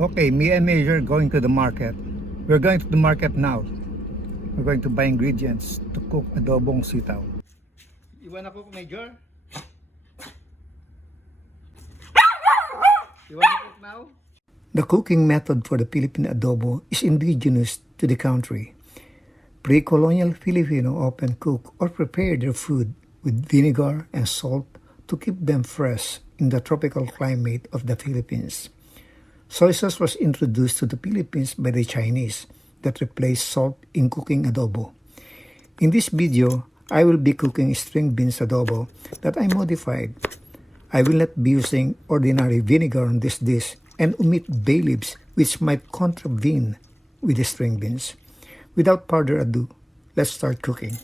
Okay, me and Major are going to the market. We're going to the market now. We're going to buy ingredients to cook adobong sitaw. You wanna cook, Major? You wanna cook now? The cooking method for the Philippine adobo is indigenous to the country. Pre-colonial Filipino often cook or prepare their food with vinegar and salt to keep them fresh in the tropical climate of the Philippines. Soy sauce was introduced to the Philippines by the Chinese that replaced salt in cooking adobo. In this video, I will be cooking string beans adobo that I modified. I will not be using ordinary vinegar on this dish and omit bay leaves which might contravene with the string beans. Without further ado, let's start cooking.